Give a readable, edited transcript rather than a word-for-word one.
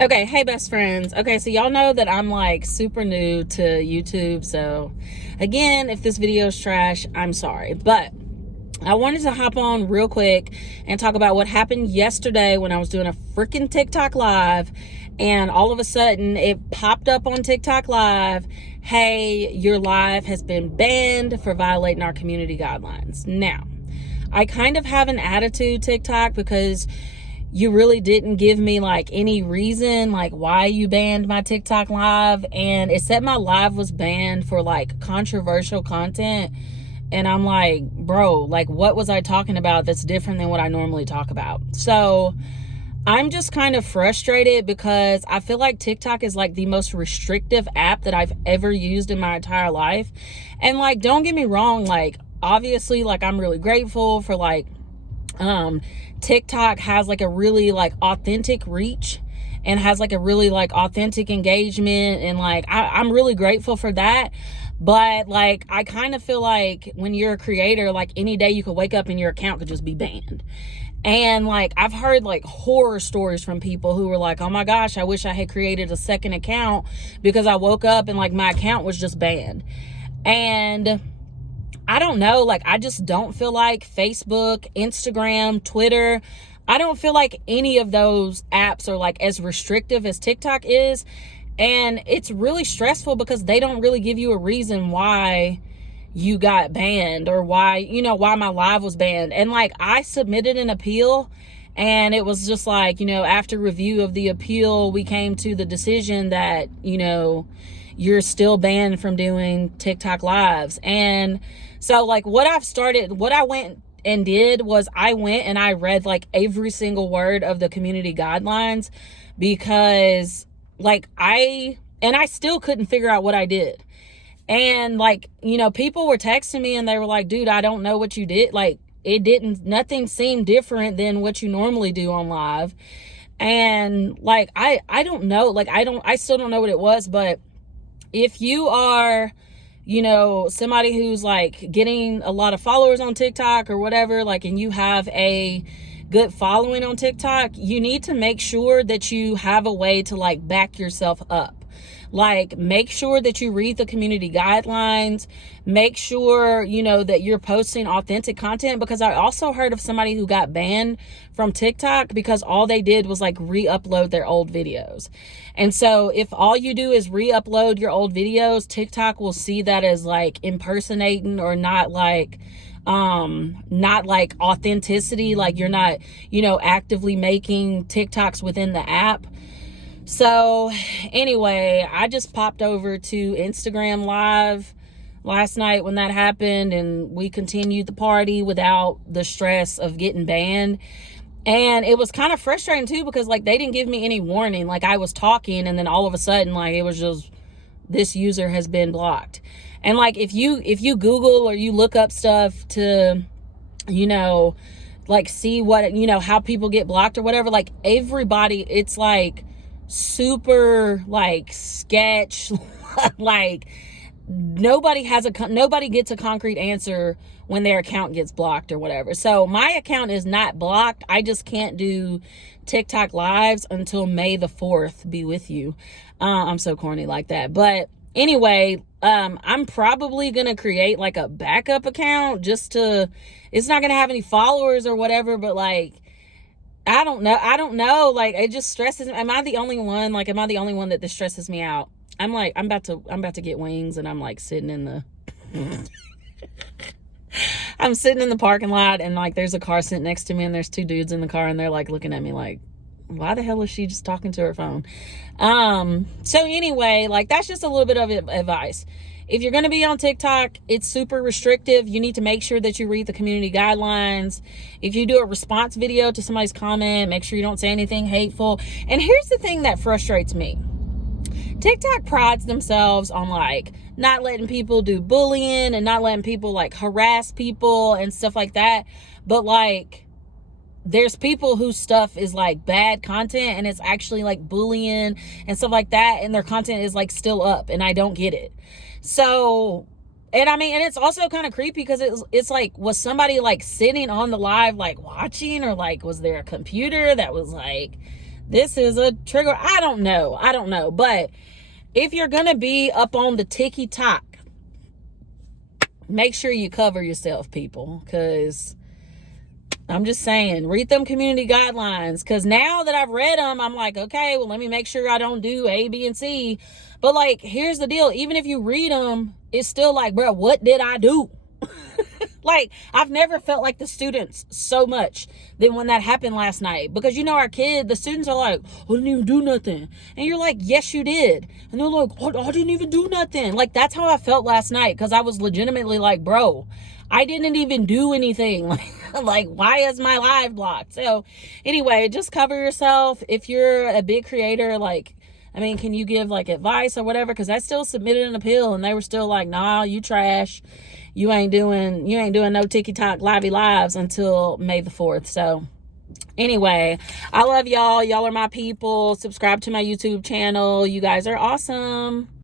Okay, hey best friends. Okay, so y'all know that I'm like super new to YouTube. So again, if this video is trash, I'm sorry. But I wanted to hop on real quick and talk about what happened yesterday when I was doing a freaking TikTok live, and all of a sudden it popped up on TikTok Live, hey, your live has been banned for violating our community guidelines. Now, I kind of have an attitude, TikTok, because you really didn't give me like any reason like why you banned my TikTok live, and it said my live was banned for like controversial content. And I'm like, bro, like what was I talking about that's different than what I normally talk about? So I'm just kind of frustrated because I feel like TikTok is like the most restrictive app that I've ever used in my entire life. And like, don't get me wrong, like obviously like I'm really grateful for like TikTok has like a really like authentic reach and has like a really like authentic engagement, and like I'm really grateful for that. But like I kind of feel like when you're a creator, like any day you could wake up and your account could just be banned. And like I've heard like horror stories from people who were like, oh my gosh, I wish I had created a second account because I woke up and like my account was just banned. And I don't know, like I just don't feel like Facebook, Instagram, Twitter, I don't feel like any of those apps are like as restrictive as TikTok is. And it's really stressful because they don't really give you a reason why you got banned or why, why my live was banned. And like I submitted an appeal, and it was just like, after review of the appeal, we came to the decision that, you're still banned from doing TikTok lives. And so like what I went and did was I went and I read like every single word of the community guidelines, because like I still couldn't figure out what I did. And like, people were texting me and they were like, dude, I don't know what you did. Like nothing seemed different than what you normally do on live. And like, I don't know, like, I still don't know what it was. But if you are, somebody who's like getting a lot of followers on TikTok or whatever, like, and you have a good following on TikTok, you need to make sure that you have a way to like back yourself up. Like, make sure that you read the community guidelines. Make sure, that you're posting authentic content, because I also heard of somebody who got banned from TikTok because all they did was like re-upload their old videos. And so if all you do is re-upload your old videos, TikTok will see that as like impersonating or not like authenticity. Like you're not, actively making TikToks within the app. So anyway, I just popped over to Instagram Live last night when that happened, and we continued the party without the stress of getting banned. And it was kind of frustrating too, because like they didn't give me any warning. Like I was talking and then all of a sudden like it was just, this user has been blocked. And like if you Google or you look up stuff to, like see what, how people get blocked or whatever, like everybody, it's like super like sketch. Like nobody gets a concrete answer when their account gets blocked or whatever. So my account is not blocked. I just can't do TikTok lives until May the 4th be with you. I'm so corny like that. But anyway, I'm probably gonna create like a backup account just to, it's not gonna have any followers or whatever, but like I don't know. Like it just stresses me. Am I the only one? Like, am I the only one that this stresses me out? I'm like, I'm about to get wings, and I'm like sitting in the, I'm sitting in the parking lot, and like there's a car sitting next to me, and there's two dudes in the car, and they're like looking at me like, why the hell is she just talking to her phone? So anyway, like that's just a little bit of advice. If you're going to be on TikTok, it's super restrictive. You need to make sure that you read the community guidelines. If you do a response video to somebody's comment, make sure you don't say anything hateful. And here's the thing that frustrates me. TikTok prides themselves on like not letting people do bullying and not letting people like harass people and stuff like that. But like there's people whose stuff is like bad content and it's actually like bullying and stuff like that, and their content is like still up, and I don't get it. So, and I mean, and it's also kind of creepy because it's like, was somebody like sitting on the live like watching, or like was there a computer that was like this is a trigger. I don't know. But if you're going to be up on the TikTok, make sure you cover yourself, people, because I'm just saying, read them community guidelines, because now that I've read them, I'm like, okay, well, let me make sure I don't do A, B, and C. But like, here's the deal. Even if you read them, it's still like, bro, what did I do? Like, I've never felt like the students so much than when that happened last night. Because, you know, the students are like, I didn't even do nothing. And you're like, yes, you did. And they're like, I didn't even do nothing. Like, that's how I felt last night. Because I was legitimately like, bro, I didn't even do anything. Like, why is my live blocked? So, anyway, just cover yourself. If you're a big creator, like, I mean, can you give like advice or whatever? Because I still submitted an appeal and they were still like, nah, you trash. You ain't doing no TikTok lives until May the 4th. So anyway, I love y'all. Y'all are my people. Subscribe to my YouTube channel. You guys are awesome.